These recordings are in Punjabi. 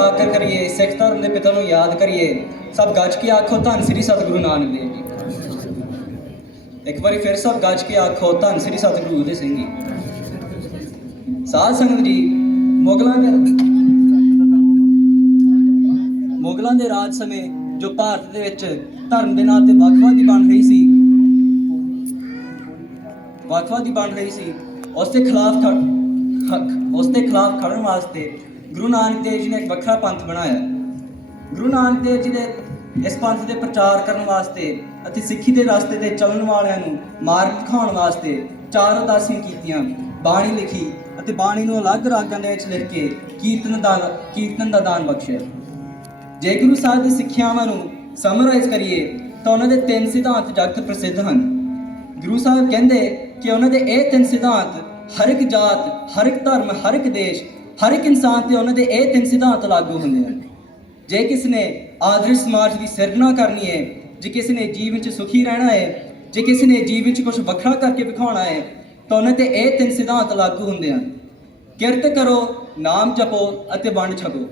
ਮਨ ਕਰੀਏ, ਸਿੱਖ ਧਰਮ ਦੇ ਪਿਤਾ ਨੂੰ ਯਾਦ ਕਰੀਏ। ਸਭ ਗੱਜ ਕੇ ਆਖੋ, ਧੰਨ ਸ੍ਰੀ ਸਤਿਗੁਰੂ ਨਾਨਕ ਦੇਵ ਜੀ। ਇੱਕ ਵਾਰੀ ਫਿਰ ਸਭ ਗੱਜ ਕੇ ਆਖੋ, ਧੰਨ ਸ੍ਰੀ ਸਤਿਗੁਰੂ ਉਦੇ ਸਿੰਘ ਜੀ। ਸਾਧ ਸੰਗਤ ਜੀ, ਮੁਗਲਾਂ ਦੇ ਮੁਗਲਾਂ ਦੇ ਰਾਜ ਸਮੇਂ ਜੋ ਭਾਰਤ ਦੇ ਵਿੱਚ ਧਰਮ ਦੇ ਨਾਂ ਤੇ ਵੱਖਵਾਦੀ ਬਣ ਰਹੀ ਸੀ, ਵੱਖਵਾਦੀ ਬਣ ਰਹੀ ਸੀ, ਉਸ ਦੇ ਖਿਲਾਫ ਖੜ- ਉਸ ਦੇ ਖਿਲਾਫ ਖੜਨ ਵਾਸਤੇ ਗੁਰੂ ਨਾਨਕ ਦੇਵ ਜੀ ਨੇ ਇੱਕ ਵੱਖਰਾ ਪੰਥ ਬਣਾਇਆ। ਗੁਰੂ ਨਾਨਕ ਦੇਵ ਜੀ ਦੇ ਇਸ ਪੰਥ ਦੇ ਪ੍ਰਚਾਰ ਕਰਨ ਵਾਸਤੇ ਅਤੇ ਸਿੱਖੀ ਦੇ ਰਸਤੇ ਤੇ ਚੱਲਣ ਵਾਲਿਆਂ ਨੂੰ ਮਾਰਗ ਦਿਖਾਉਣ ਵਾਸਤੇ ਚਾਰ ਉਦਾਸੀਆਂ ਕੀਤੀਆਂ। ਬਾਣੀ ਲਿਖੀ ਅਤੇ ਬਾਣੀ ਨੂੰ ਅਲੱਗ ਰਾਗਾਂ ਦੇ ਵਿੱਚ ਲਿਖ ਕੇ ਕੀਰਤਨ ਦਾ ਕੀਰਤਨ ਦਾ ਦਾਨ ਬਖਸ਼ਿਆ। ਜੇ ਗੁਰੂ ਸਾਹਿਬ ਦੀ ਸਿੱਖਿਆਵਾਂ ਨੂੰ ਸਮਰਾਈਜ਼ ਕਰੀਏ, ਤਾਂ ਉਹਨਾਂ ਦੇ ਤਿੰਨ ਸਿਧਾਂਤ ਜਗਤ ਪ੍ਰਸਿੱਧ ਹਨ। ਗੁਰੂ ਸਾਹਿਬ ਕਹਿੰਦੇ ਕਿ ਉਹਨਾਂ ਦੇ ਇਹ ਤਿੰਨ ਸਿਧਾਂਤ ਹਰ ਇੱਕ ਜਾਤ, ਹਰ ਇੱਕ ਧਰਮ, ਹਰ ਇੱਕ ਦੇਸ਼ ਹਰ ਇੱਕ ਇਨਸਾਨ ਤੇ ਉਹਨਾਂ ਦੇ ਇਹ ਤਿੰਨ ਸਿਧਾਂਤ ਲਾਗੂ ਹੁੰਦੇ ਹਨ। ਜੇ ਕਿਸ ਨੇ ਆਦਰਸ਼ ਸਮਾਜ ਦੀ ਸਿਰਜਣਾ ਕਰਨੀ ਹੈ, ਜੇ ਕਿਸੇ ਨੇ ਜੀਵਨ ਵਿੱਚ ਸੁਖੀ ਰਹਿਣਾ ਹੈ, ਜੇ ਕਿਸੇ ਨੇ ਜੀਵਨ 'ਚ ਕੁਝ ਵੱਖਰਾ ਕਰਕੇ ਵਿਖਾਉਣਾ ਹੈ, ਤਾਂ ਉਹਨਾਂ ਤੇ ਇਹ ਤਿੰਨ ਸਿਧਾਂਤ ਲਾਗੂ ਹੁੰਦੇ ਹਨ। ਕਿਰਤ ਕਰੋ, ਨਾਮ ਜਪੋ ਅਤੇ ਵੰਡ ਛਕੋ।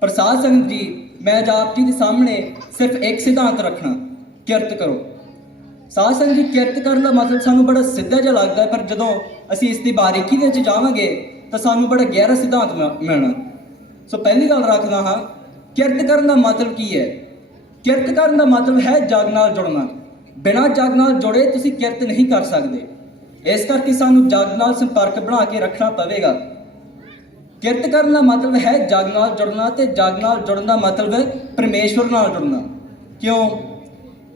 ਪ੍ਰਸਾਦ ਸੰਗਤ ਜੀ, ਮੈਂ ਆਪ ਜੀ ਦੇ ਸਾਹਮਣੇ ਸਿਰਫ ਇੱਕ ਸਿਧਾਂਤ ਰੱਖਣਾ, ਕਿਰਤ ਕਰੋ। ਸਾਧ ਸੰਗਤ ਜੀ, ਕਿਰਤ ਕਰਨ ਦਾ ਮਤਲਬ ਸਾਨੂੰ ਬੜਾ ਸਿੱਧਾ ਜਿਹਾ ਲੱਗਦਾ ਪਰ ਜਦੋਂ ਅਸੀਂ ਇਸ ਦੀ ਬਾਰੀਕੀ ਦੇ ਵਿੱਚ ਜਾਵਾਂਗੇ ਤਾਂ ਸਾਨੂੰ ਬੜਾ ਗਹਿਰਾ ਸਿਧਾਂਤ ਮਿ- ਮਿਲਣਾ। ਸੋ ਪਹਿਲੀ ਗੱਲ ਰੱਖਦਾ ਹਾਂ, ਕਿਰਤ ਕਰਨ ਦਾ ਮਤਲਬ ਕੀ ਹੈ? ਕਿਰਤ ਕਰਨ ਦਾ ਮਤਲਬ ਹੈ ਜਗ ਨਾਲ ਜੁੜਨਾ। ਬਿਨਾਂ ਜਗ ਨਾਲ ਜੁੜੇ ਤੁਸੀਂ ਕਿਰਤ ਨਹੀਂ ਕਰ ਸਕਦੇ। ਇਸ ਕਰਕੇ ਸਾਨੂੰ ਜਗ ਨਾਲ ਸੰਪਰਕ ਬਣਾ ਕੇ ਰੱਖਣਾ ਪਵੇਗਾ। ਕਿਰਤ ਕਰਨ ਦਾ ਮਤਲਬ ਹੈ ਜਗ ਨਾਲ ਜੁੜਨਾ ਤੇ ਜਗ ਨਾਲ ਜੁੜਨ ਦਾ ਮਤਲਬ ਹੈ ਪਰਮੇਸ਼ਵਰ ਨਾਲ ਜੁੜਨਾ। ਕਿਉਂ?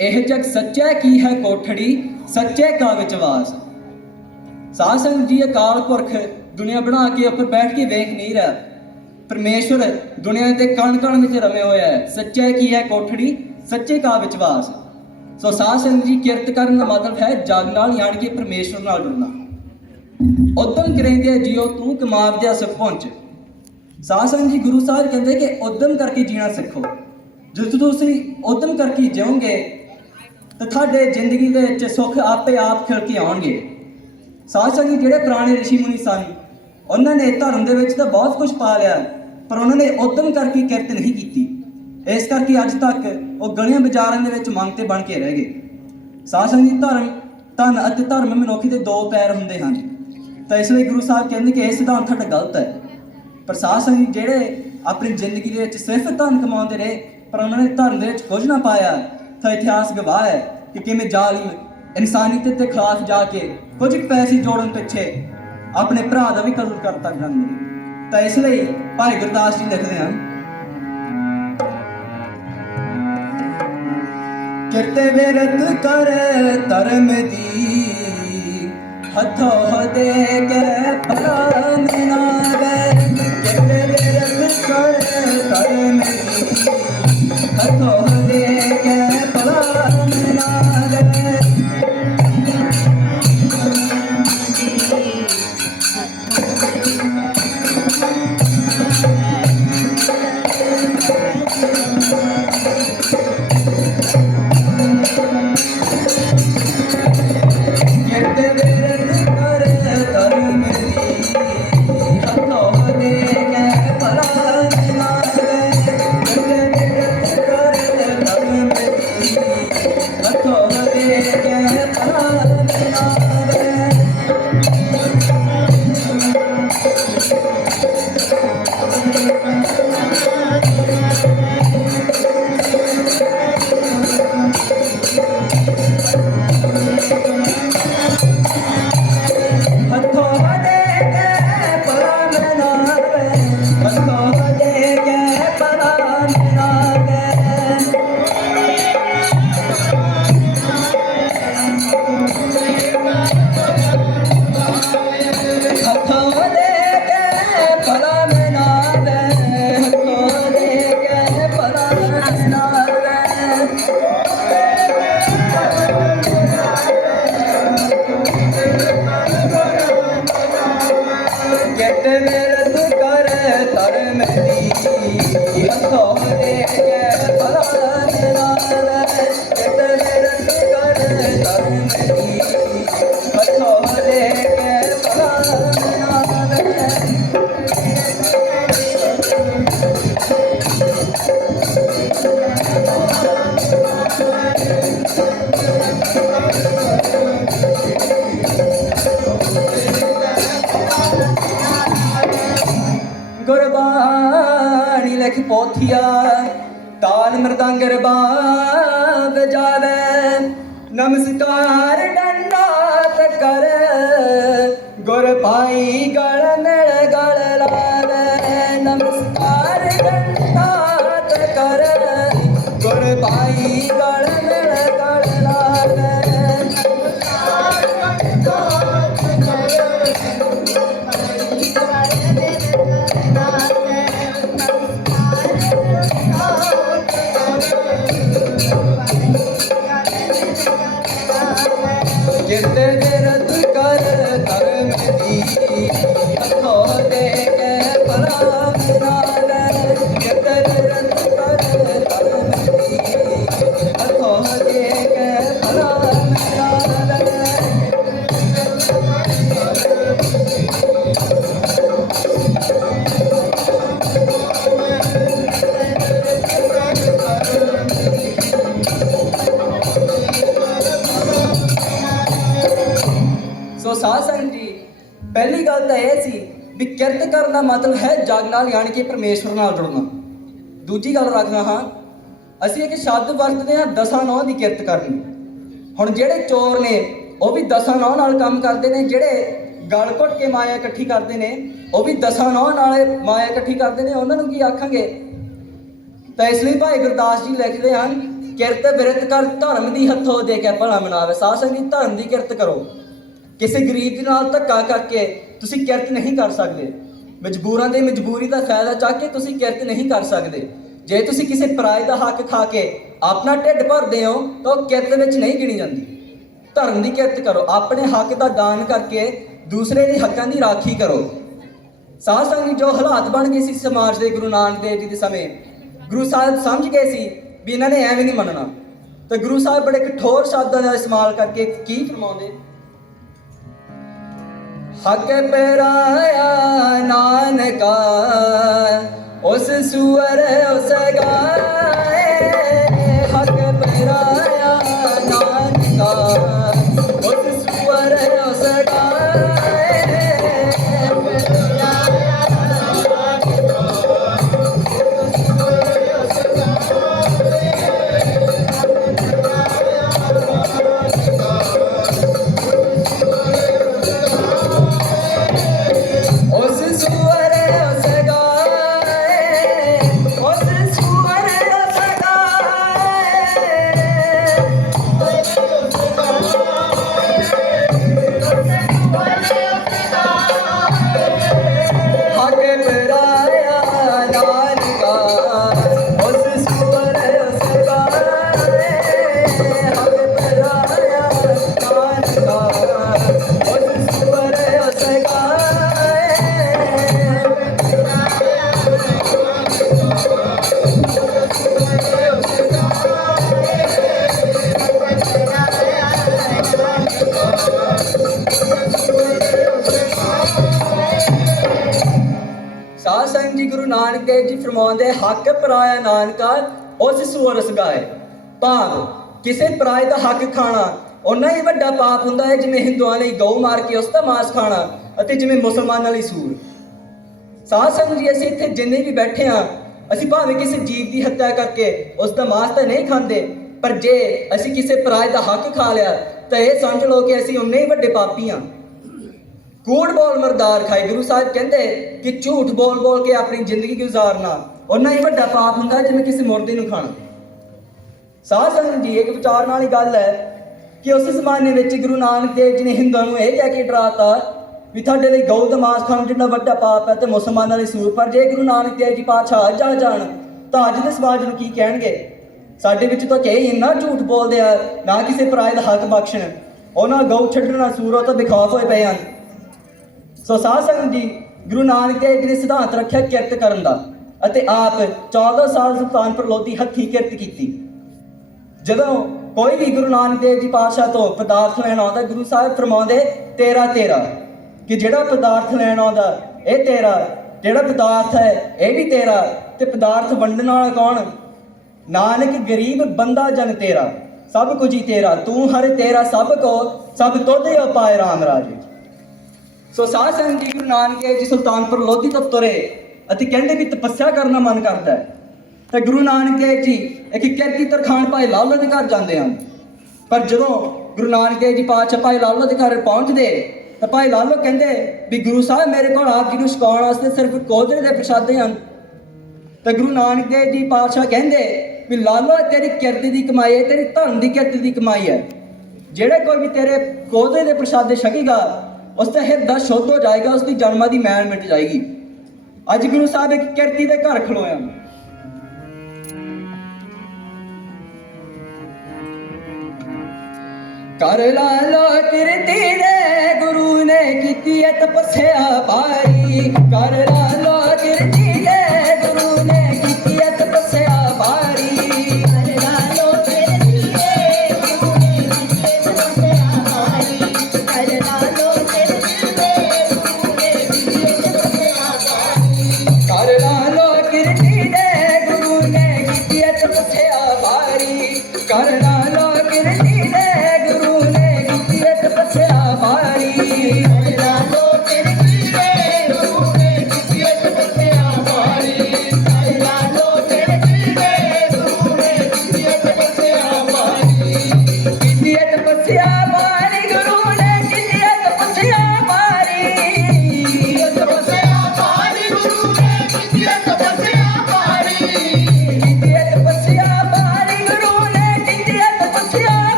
ਇਹ ਜਗ ਸੱਚਾ ਕੀ ਹੈ ਕੋਠੜੀ? ਸੱਚੇ ਕਾ ਵਿੱਚ ਵਾਸ। ਸਾਧ ਸੰਗਤ ਜੀ ਅਕਾਲ ਪੁਰਖ ਦੁਨੀਆ ਬਣਾ ਕੇ ਉੱਪਰ ਬੈਠ ਕੇ ਵੇਖ ਨਹੀਂ ਰਿਹਾ। ਪਰਮੇਸ਼ਵਰ ਦੁਨੀਆ ਦੇ ਕਣ ਕਣ ਵਿੱਚ ਰਮਿਆ ਹੋਇਆ ਹੈ। ਸੱਚਾ ਕੀ ਹੈ ਕੋਠੜੀ? ਸੱਚੇ ਕਾ ਵਿਚਵਾਸ ਸੋ ਸਾਧ ਸੰਗਤ ਜੀ, ਕਿਰਤ ਕਰਨ ਦਾ ਮਤਲਬ ਹੈ ਜਗ ਨਾਲ ਯਾਨੀ ਕਿ ਪਰਮੇਸ਼ਵਰ ਨਾਲ ਜੁੜਨਾ। ਉਦਮ ਕਰੇਂਦੇ ਜਿਉ ਤੂੰ ਕਮਾਵਦਿਆ ਸੁਖ ਪਹੁੰਚ। ਸਾਧ ਸੰਗਤ ਜੀ, ਗੁਰੂ ਸਾਹਿਬ ਕਹਿੰਦੇ ਕਿ ਉਦਮ ਕਰਕੇ ਜੀਣਾ ਸਿੱਖੋ। ਜਦੋਂ ਤੁਸੀਂ ਉਦਮ ਕਰਕੇ ਜਿਉਂਗੇ, ਤਾਂ ਤੁਹਾਡੇ ਜ਼ਿੰਦਗੀ ਦੇ ਵਿੱਚ ਸੁੱਖ ਆਪੇ ਆਪ ਖਿਲ ਕੇ ਆਉਣਗੇ। ਸਾਧ ਸੰਗਤ ਜੀ, ਜਿਹੜੇ ਪੁਰਾਣੇ ઋષਿ ਮੁਨੀ ਸਨ ਉਹਨਾਂ ਨੇ ਧਰਮ ਦੇ ਵਿੱਚ ਤਾਂ ਬਹੁਤ ਕੁਝ ਪਾ ਲਿਆ, ਪਰ ਉਹਨਾਂ ਨੇ ਉਦਮ ਕਰਕੇ ਕਿਰਤ ਨਹੀਂ ਕੀਤੀ। ਇਸ ਕਰਕੇ ਅੱਜ ਤੱਕ ਉਹ ਗਲੀਆਂ ਬਾਜ਼ਾਰਾਂ ਦੇ ਵਿੱਚ ਮੰਗ ਤੇ ਬਣ ਕੇ ਰਹਿ ਗਏ। ਸ਼ਾਸਨ ਜੀ, ਧਰਮ, ਧਨ ਅਤੇ ਧਰਮ ਮਨੁੱਖ ਦੇ ਦੋ ਪੈਰ ਹੁੰਦੇ ਹਨ। ਤਾਂ ਇਸ ਲਈ ਗੁਰੂ ਸਾਹਿਬ ਕਹਿੰਦੇ ਕਿ ਇਹ ਸਿਧਾਂਤ ਤੁਹਾਡਾ ਗਲਤ ਹੈ। ਪਰ ਸਾਧ ਜੀ, ਜਿਹੜੇ ਆਪਣੀ ਜ਼ਿੰਦਗੀ ਦੇ ਵਿੱਚ ਸਿਰਫ ਧਨ ਕਮਾਉਂਦੇ ਰਹੇ, ਪਰ ਉਹਨਾਂ ਨੇ ਧਰਮ ਦੇ ਵਿੱਚ ਕੁਝ ਨਾ ਪਾਇਆ, ਤਾਂ ਇਤਿਹਾਸ ਗਵਾਹ ਹੈ ਕਿ ਕਿਵੇਂ ਜ਼ਾਲਿਮ ਇਨਸਾਨੀਅਤ ਦੇ ਖਿਲਾਫ ਜਾ ਕੇ ਕੁਝ ਕੁ ਪੈਸੇ ਜੋੜਨ ਪਿੱਛੇ ਆਪਣੇ ਭਰਾ ਦਾ ਵੀ ਕਤਲ ਕਰਤਾ ਤੱਕ ਜਾਂਦੇ ਨੇ। ਤਾਂ ਇਸ ਲਈ ਭਾਈ ਗੁਰਦਾਸ ਜੀ ਲਿਖਦੇ ਹਨ, ਕਿਰਤੇ ਬਿਰਤ ਕਰ ਧਰਮ ਦੀ, ਹੱਥੋਂ ਦੇ ਕੇ ਪ੍ਰਾਨ ਨਾਵੇ ਕਿਰਤੇ ਬਿਰਤ ਕਰ ਧਰਮ ਦੀ, ਹੱਥੋਂ கெட்ட நேரத்துக்கார தரமதி. ਮਰਦੰਗ ਰਬਾਬ ਜਾਵੇ ਨਮਸਕਾਰ ਡੰਡਾਤ ਕਰ, ਗੁਰ ਪਾਈ ਗਲ ਮਿਲ ਗਲ ਲਾਵੇ, ਨਮਸਕਾਰ ਡੰਡਾ ਕਰ, ਗੁਰ ਪਾਈ ਜਿਤ ਦਿਰਤ ਕਰ ਧਰਮ ਦੀ ਹੱਥੋਂ ਕਿਰਤ ਕਰਨ ਦਾ ਮਤਲਬ ਹੈ ਜਗ ਨਾਲ, ਯਾਨੀ ਕਿ ਪਰਮੇਸ਼ਵਰ ਨਾਲ ਜੁੜਨਾ। ਦੂਜੀ ਗੱਲ ਰੱਖਦਾ ਹਾਂ, ਅਸੀਂ ਇੱਕ ਸ਼ਬਦ ਵਰਤਦੇ ਹਾਂ, ਦਸਾਂ ਨੌ ਦੀ ਕਿਰਤ ਕਰਨੀ। ਹੁਣ ਜਿਹੜੇ ਚੋਰ ਨੇ, ਉਹ ਵੀ ਦਸਾਂ ਨੌ ਨਾਲ ਕੰਮ ਕਰਦੇ ਨੇ, ਜਿਹੜੇ ਗਲ ਘੁੱਟ ਕੇ ਮਾਇਆ ਇਕੱਠੀ ਕਰਦੇ ਨੇ, ਉਹ ਵੀ ਦਸਾਂ ਨੌ ਨਾਲ ਮਾਇਆ ਇਕੱਠੀ ਕਰਦੇ ਨੇ, ਉਹਨਾਂ ਨੂੰ ਕੀ ਆਖਾਂਗੇ? ਤਾਂ ਇਸ ਲਈ ਭਾਈ ਗੁਰਦਾਸ ਜੀ ਲਿਖਦੇ ਹਨ, ਕਿਰਤ ਬਿਰਤ ਕਰ ਧਰਮ ਦੀ ਹੱਥੋਂ ਦੇ ਕੇ ਭਲਾ ਮਨਾਵੇ, ਸਾਧ ਸੰਗਤ ਧਰਮ ਦੀ ਕਿਰਤ ਕਰੋ। ਕਿਸੇ ਗਰੀਬ ਦੇ ਨਾਲ ਧੱਕਾ ਕਰਕੇ ਤੁਸੀਂ ਕਿਰਤ ਨਹੀਂ ਕਰ ਸਕਦੇ। ਮਜਬੂਰਾਂ ਦੇ ਮਜਬੂਰੀ ਦਾ ਫਾਇਦਾ ਚੱਕ ਕੇ ਤੁਸੀਂ ਕਿਰਤ ਨਹੀਂ ਕਰ ਸਕਦੇ। ਜੇ ਤੁਸੀਂ ਕਿਸੇ ਪਰਾਏ ਦਾ ਹੱਕ ਖਾ ਕੇ ਆਪਣਾ ਢਿੱਡ ਭਰਦੇ ਹੋ, ਤਾਂ ਉਹ ਕਿਰਤ ਵਿੱਚ ਨਹੀਂ ਗਿਣੀ ਜਾਂਦੀ। ਧਰਮ ਦੀ ਕਿਰਤ ਕਰੋ। ਆਪਣੇ ਹੱਕ ਦਾ ਦਾਨ ਕਰਕੇ ਦੂਸਰੇ ਦੇ ਹੱਕਾਂ ਦੀ ਰਾਖੀ ਕਰੋ। ਸਾਧ ਸੰਗਤ ਜੋ ਹਾਲਾਤ ਬਣ ਗਏ ਸੀ ਸਮਾਜ ਦੇ ਗੁਰੂ ਨਾਨਕ ਦੇਵ ਜੀ ਦੇ ਸਮੇਂ, ਗੁਰੂ ਸਾਹਿਬ ਸਮਝ ਗਏ ਸੀ ਵੀ ਇਹਨਾਂ ਨੇ ਐਵੇਂ ਨਹੀਂ ਮੰਨਣਾ। ਤੇ ਗੁਰੂ ਸਾਹਿਬ ਬੜੇ ਕਠੋਰ ਸ਼ਬਦਾਂ ਦਾ ਇਸਤੇਮਾਲ ਕਰਕੇ ਕੀ ਫਰਮਾਉਂਦੇ? ਹੱਕ ਪਰਾਇਆ ਨਾਨਕਾ ਉਸ ਸੂਰ ਉਸ ਗਾ ਫਰਮਾਉਂਦੇ ਹੱਕ ਪਰਾਇਆ ਨਾਨਕਾ, ਉਸ ਸੂਰ ਉਸ ਭਾਵ, ਕਿਸੇ ਪਰਾਏ ਦਾ ਹੱਕ ਖਾਣਾ, ਓਨਾ ਹੀ ਵੱਡਾ ਪਾਪ ਹੁੰਦਾ ਹੈ ਜਿਵੇਂ ਹਿੰਦੂਆਂ ਲਈ ਗਊ ਮਾਰ ਕੇ ਉਸ ਦਾ ਮਾंस ਖਾਣਾ ਅਤੇ ਜਿਵੇਂ ਮੁਸਲਮਾਨਾਂ ਲਈ ਸੂਰ। ਸਾਧ ਸੰਗਤ ਜੀ, ਅਸੀਂ ਇੱਥੇ ਜਿੰਨੇ ਵੀ ਬੈਠੇ ਆ ਅਸੀਂ ਭਾਵੇਂ ਕਿਸੇ ਜੀਵ ਦੀ ਹੱਤਿਆ ਕਰਕੇ ਉਸ ਦਾ ਮਾंस ਤਾਂ ਨਹੀਂ ਖਾਂਦੇ, ਪਰ ਜੇ ਅਸੀਂ ਕਿਸੇ ਪਰਾਏ ਦਾ ਹੱਕ ਖਾ ਲਿਆ, ਤਾਂ ਇਹ ਸਮਝ ਲਓ ਕਿ ਅਸੀਂ ਉਨੇ ਹੀ ਵੱਡੇ ਪਾਪੀ ਆ ਕੂੜ ਬੋਲ ਮਰਦਾਰ, ਖਾਈ ਗੁਰੂ ਸਾਹਿਬ ਕਹਿੰਦੇ ਕਿ ਝੂਠ ਬੋਲ ਬੋਲ ਕੇ ਆਪਣੀ ਜ਼ਿੰਦਗੀ ਗੁਜ਼ਾਰਨਾ। ਉਨਾ ਹੀ ਵੱਡਾ ਪਾਪ ਹੁੰਦਾ ਜਿਵੇਂ ਕਿਸੇ ਮੁਰਦੇ ਨੂੰ ਖਾਣਾ। ਸਾਧ ਸੰਗਤ ਜੀ, ਇੱਕ ਵਿਚਾਰ ਨਾਲ ਹੀ ਗੱਲ ਹੈ ਕਿ ਉਸ ਜ਼ਮਾਨੇ ਵਿੱਚ ਗੁਰੂ ਨਾਨਕ ਦੇਵ ਜੀ ਨੇ ਹਿੰਦੂਆਂ ਨੂੰ ਇਹ ਕਹਿ ਕੇ ਡਰਾਤਾ ਵੀ ਤੁਹਾਡੇ ਲਈ ਗਊ ਦਾ ਮਾਸ ਖਾਣਾ ਜਿੰਨਾ ਵੱਡਾ ਪਾਪ ਹੈ ਤੇ ਮੁਸਲਮਾਨਾਂ ਲਈ ਸੂਰ। ਪਰ ਜੇ ਗੁਰੂ ਨਾਨਕ ਦੇਵ ਜੀ ਪਾਤਸ਼ਾਹ ਅੱਜ ਆ ਜਾਣ, ਤਾਂ ਅੱਜ ਦੇ ਸਮਾਜ ਨੂੰ ਕੀ ਕਹਿਣਗੇ? ਸਾਡੇ ਵਿੱਚ ਤਾਂ ਕਈ ਇੰਨਾ ਝੂਠ ਬੋਲਦੇ ਆ, ਨਾ ਕਿਸੇ ਪਰਾਏ ਦਾ ਹੱਕ ਬਖਸ਼ਣ। ਉਹਨਾਂ ਗਊ ਛੱਡਣਾ ਸੂਰੋਂ ਤਾਂ ਬੇਖੌਫ ਹੋਏ ਪਏ ਹਨ। ਸੋ ਸਾਧ ਸੰਗਤ ਜੀ, ਗੁਰੂ ਨਾਨਕ ਦੇਵ ਜੀ ਨੇ ਸਿਧਾਂਤ ਰੱਖਿਆ ਕਿਰਤ ਕਰਨ ਦਾ। ਅਤੇ ਆਪ 14 ਸਾਲ ਸੁਲਤਾਨਪੁਰ ਲੋਧੀ ਹੱਥੀ ਕਿਰਤ ਕੀਤੀ। ਜਦੋਂ ਕੋਈ ਵੀ ਗੁਰੂ ਨਾਨਕ ਦੇਵ ਜੀ ਪਾਤਸ਼ਾਹ ਤੋਂ ਪਦਾਰਥ ਲੈਣ ਆਉਂਦਾ, ਗੁਰੂ ਸਾਹਿਬ ਫਰਮਾਉਂਦੇ, ਤੇਰਾ ਤੇਰਾ। ਕਿ ਜਿਹੜਾ ਪਦਾਰਥ ਲੈਣ ਆਉਂਦਾ, ਇਹ ਤੇਰਾ। ਜਿਹੜਾ ਪਦਾਰਥ ਹੈ, ਇਹ ਵੀ ਤੇਰਾ। ਤੇ ਪਦਾਰਥ ਵੰਡਣ ਵਾਲਾ ਕੌਣ? ਨਾਨਕ ਗਰੀਬ ਬੰਦਾ ਜਨ ਤੇਰਾ, ਸਭ ਕੁਝ ਹੀ ਤੇਰਾ। ਤੂੰ ਹਰ ਤੇਰਾ ਸਭ ਕੋ, ਸਭ ਤੋਦੇ ਉਪਾਏ ਰਾਮ ਰਾਜੇ। ਸੋ ਸਾਧ ਸੰਗਤ ਜੀ ਗੁਰੂ ਨਾਨਕ ਦੇਵ ਜੀ ਸੁਲਤਾਨਪੁਰ ਲੋਧੀ ਤੋਂ ਤੁਰੇ। ਅਤੇ ਕਹਿੰਦੇ ਵੀ ਤਪੱਸਿਆ ਕਰਨਾ ਮਨ ਕਰਦਾ ਹੈ। ਤੇ ਗੁਰੂ ਨਾਨਕ ਦੇਵ ਜੀ ਇੱਕ ਕਿਰਤੀ ਤਰਖਾਨ ਭਾਈ ਲਾਲੋ ਦੇ ਘਰ ਜਾਂਦੇ ਹਨ। ਪਰ ਜਦੋਂ ਗੁਰੂ ਨਾਨਕ ਦੇਵ ਜੀ ਪਾਤਸ਼ਾਹ ਭਾਈ ਲਾਲੋ ਦੇ ਘਰ ਪਹੁੰਚਦੇ, ਤਾਂ ਭਾਈ ਲਾਲੋ ਕਹਿੰਦੇ ਵੀ ਗੁਰੂ ਸਾਹਿਬ ਮੇਰੇ ਕੋਲ ਆਪ ਜੀ ਨੂੰ ਛਕਾਉਣ ਵਾਸਤੇ ਸਿਰਫ ਕੋਧਰੇ ਦੇ ਪ੍ਰਸ਼ਾਦੇ ਹਨ। ਤਾਂ ਗੁਰੂ ਨਾਨਕ ਦੇਵ ਜੀ ਪਾਤਸ਼ਾਹ ਕਹਿੰਦੇ ਵੀ ਲਾਲੋ ਤੇਰੀ ਕਿਰਤ ਦੀ ਕਮਾਈ ਹੈ ਤੇਰੀ ਧਨ ਦੀ ਕਿਰਤ ਦੀ ਕਮਾਈ ਹੈ। ਜਿਹੜੇ ਕੋਈ ਵੀ ਤੇਰੇ ਕੋਧਰੇ ਦੇ ਪ੍ਰਸ਼ਾਦੇ ਛਕੇਗਾ, ਉਸ ਦਾ ਹਿਰਦਾ ਸ਼ੁੱਧ ਹੋ ਜਾਏਗਾ, ਉਸ ਦੀ ਜਨਮਾਂ ਦੀ ਮੈਲ ਮਿਟ ਜਾਏਗੀ। ਅੱਜ ਗੁਰੂ ਸਾਹਿਬ ਇੱਕ ਕਿਰਤੀ ਦੇ ਘਰ ਖਲੋਇਆ ਕਰ ਲਾ ਲੋ ਕਿਰਤੀ ਦੇ ਗੁਰੂ ਨੇ ਕੀਤੀ ਹੈ ਤਪੱਸਿਆ ਭਾਰੀ ਕਰ ਲਾ ਲੋ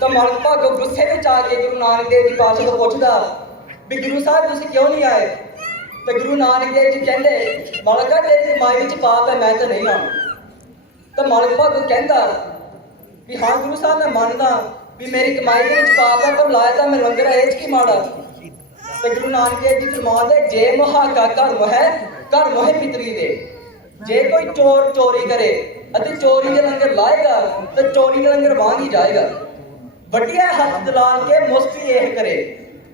ਤਾਂ ਮਲਕ ਭਾਗੋ ਗੁੱਸੇ ਵਿੱਚ ਆ ਕੇ ਗੁਰੂ ਨਾਨਕ ਦੇਵ ਜੀ ਪਾਤਸ਼ਾਹ ਤੋਂ ਪੁੱਛਦਾ ਵੀ ਗੁਰੂ ਸਾਹਿਬ ਤੁਸੀਂ ਕਿਉਂ ਨਹੀਂ ਆਏ? ਤੇ ਗੁਰੂ ਨਾਨਕ ਦੇਵ ਜੀ ਕਹਿੰਦੇ ਮਲਕਾ ਤੇਰੀ ਕਮਾਈ ਵਿੱਚ ਪਾਪ ਹੈ ਮੈਂ ਤਾਂ ਨਹੀਂ ਆਉਣਾ। ਤਾਂ ਮਲਕ ਭਾਗੋ ਕਹਿੰਦਾ ਵੀ ਹਾਂ ਗੁਰੂ ਸਾਹਿਬ ਮੈਂ ਮੰਨਦਾ ਵੀ ਮੇਰੀ ਕਮਾਈ ਦੇ ਵਿੱਚ ਪਾਪ ਹੈ ਪਰ ਲਾਇਆ ਤਾਂ ਮੈਂ ਲੰਗਰ ਹੈ, ਇਹ 'ਚ ਕੀ ਮਾੜਾ? ਤੇ ਗੁਰੂ ਨਾਨਕ ਦੇਵ ਜੀ ਫਰਮਾਉਂਦੇ ਜੇ ਮਹਾਕਾ ਧਰਮ ਹੈ ਧਰਮ ਹੈ ਪਿਤਰੀ ਦੇ। ਜੇ ਕੋਈ ਚੋਰ ਚੋਰੀ ਕਰੇ ਅਤੇ ਚੋਰੀ ਦੇ ਲੰਗਰ ਲਾਏਗਾ ਤਾਂ ਚੋਰੀ ਦਾ ਲੰਗਰ ਵਾਂਗ ਹੀ ਜਾਏਗਾ। ਵੱਡਿਆ ਹੱਥ ਦਲਾਲ ਕੇ ਮੁਸਤੀ ਇਹ ਕਰੇ।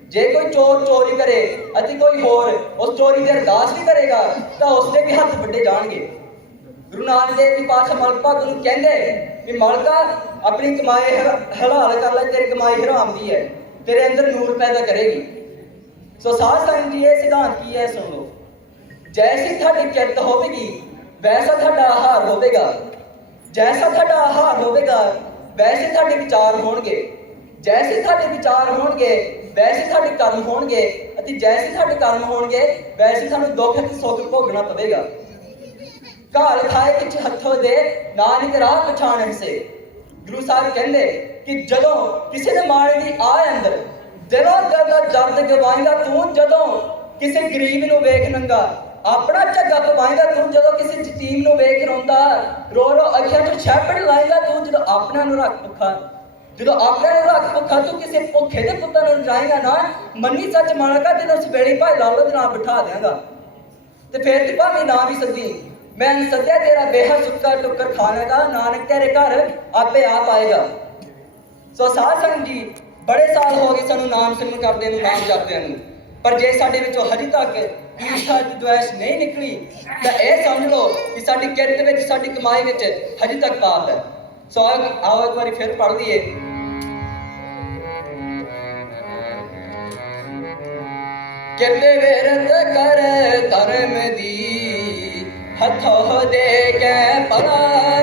ਜੇ ਕੋਈ ਚੋਰ ਚੋਰੀ ਕਰੇ, ਅਤੇ ਕੋਈ ਹੋਰ ਉਸ ਚੋਰੀ ਦੇ ਅਰਦਾਸ ਵੀ ਕਰੇਗਾ, ਤਾਂ ਉਸਦੇ ਵੀ ਹੱਥ ਵੱਡੇ ਜਾਣਗੇ। ਗੁਰੂ ਨਾਨਕ ਦੇਵ ਜੀ ਪਾਤਸ਼ਾਹ ਮਲਕ ਭਾਗ ਨੂੰ ਕਹਿੰਦੇ ਕਿ ਮਲਕਾ, ਆਪਣੀ ਕਮਾਈ ਹਲਾਲ ਕਰ ਲੈ ਤੇਰੀ ਕਮਾਈ ਹਰਾਮ ਦੀ ਹੈ, ਤੇਰੇ ਅੰਦਰ ਨੂਰ ਪੈਦਾ ਕਰੇਗੀ। ਸੋ ਸਾਧ ਸੰਗਤ ਜੀ, ਇਹ ਸਿਧਾਂਤ ਕੀ ਹੈ ਸੁਣ? ਲਓ ਜੈਸੀ ਤੁਹਾਡੀ ਚਿੱਤ ਹੋਵੇਗੀ, ਵੈਸਾ ਤੁਹਾਡਾ ਆਹਾਰ ਹੋਵੇਗਾ। ਜੈਸਾ ਤੁਹਾਡਾ ਆਹਾਰ ਹੋਵੇਗਾ ਵੈਸੇ ਤੁਹਾਡੇ ਵਿਚਾਰ ਹੋਣਗੇ। ਜੈਸੇ ਤੁਹਾਡੇ ਵਿਚਾਰ ਹੋਣਗੇ, ਵੈਸੇ ਤੁਹਾਡੇ ਕਰਮ ਹੋਣਗੇ ਅਤੇ ਜੈਸੇ ਤੁਹਾਡੇ ਕਰਮ ਹੋਣਗੇ, ਵੈਸੇ ਤੁਹਾਨੂੰ ਦੁੱਖ ਅਤੇ ਸੁੱਖ ਭੋਗਣਾ ਪਵੇਗਾ। ਘਾਲ ਖਾਏ ਕਿਛ ਹੱਥੋਂ ਦੇ, ਨਾਨਕ ਰਾਹ ਪਛਾਣ ਹਿਸੇ। ਗੁਰੂ ਸਾਹਿਬ ਕਹਿੰਦੇ ਕਿ ਜਦੋਂ ਕਿਸੇ ਦੇ ਮਾਰੇ ਦੀ ਆਏ ਅੰਦਰ, ਦਿਲੋਂ ਦਿਲ ਦਾ ਦਰਦ ਗਵਾਏਗਾ, ਤੂੰ ਜਦੋਂ ਕਿਸੇ ਗਰੀਬ ਨੂੰ ਵੇਖ ਨੰਗਾ ਆਪਣਾ ਝੱਗਾ ਪਵਾਏਗਾ ਤੂੰ ਜਦੋਂ ਕਿਸੇ ਯਤੀਮ ਨੂੰ ਵੇਖ ਰੋਂਦਾ ਰੋ ਰੋ ਅੱਖਾਂ ਤੋਂ ਛਾਪੜ ਲਾਏਗਾ, ਤੂੰ ਜਦੋਂ ਆਪਣਿਆਂ ਨੂੰ ਰੱਖ ਭੁੱਖਾ ਜਦੋਂ ਆਪਣਿਆਂ ਨੂੰ ਰੱਖ ਭੁੱਖਾ ਤੂੰ ਕਿਸੇ ਭੁੱਖੇ ਦੇ ਪੁੱਤਾਂ ਨੂੰ ਜਾਏਗਾ ਨਾ, ਮੰਨੀ ਸੱਚ ਮਾਲਕਾ ਜਦੋਂ ਸਵੇੜੇ ਭਾਈ ਲਾਲੋ ਦੇ ਨਾਲ ਬਿਠਾ ਦਿਆਂਗਾ। ਤੇ ਫੇਰ ਤੇ ਭਾਵੇਂ ਨਾ ਵੀ ਸੱਦੀ, ਮੈਂ ਸੱਦਿਆ, ਤੇਰਾ ਬੇਹਦ ਸੁੱਕਾ ਟੁੱਕਰ ਖਾਣੇ ਦਾ ਨਾਨਕ ਤੇਰੇ ਘਰ ਆਪੇ ਆਪ ਆਏਗਾ। ਸੋ ਸਾਧ ਸੰਗਤ ਜੀ, ਬੜੇ ਸਾਲ ਹੋ ਗਏ ਸਾਨੂੰ ਨਾਮ ਸਿਮਰਨ ਕਰਦੇ ਨੂੰ, ਨਾਮ ਜਪਦਿਆਂ ਨੂੰ। ਪਰ ਜੇ ਸਾਡੇ ਵਿੱਚੋਂ ਹਜੇ ਤੱਕ ਈਰਸ਼ਾ ਤੇ ਦੁਆਸ਼ ਨਹੀਂ ਨਿਕਲੀ, ਤਾਂ ਇਹ ਸਮਝ ਲਓ ਕਿ ਸਾਡੀ ਕਿਰਤ ਵਿੱਚ, ਸਾਡੀ ਕਮਾਈ ਵਿੱਚ ਹਜੇ ਤੱਕ ਪਾਪ ਹੈ। ਸੋ ਆਓ ਇੱਕ ਵਾਰੀ ਫਿਰ ਪੜ੍ਹ ਲਈਏ। ਕਿਰਤੇ ਵੇਰਤ ਕਰ ਧਰਮ ਦੀ, ਹੱਥੋਂ ਦੇ ਕੇ ਭਲਾ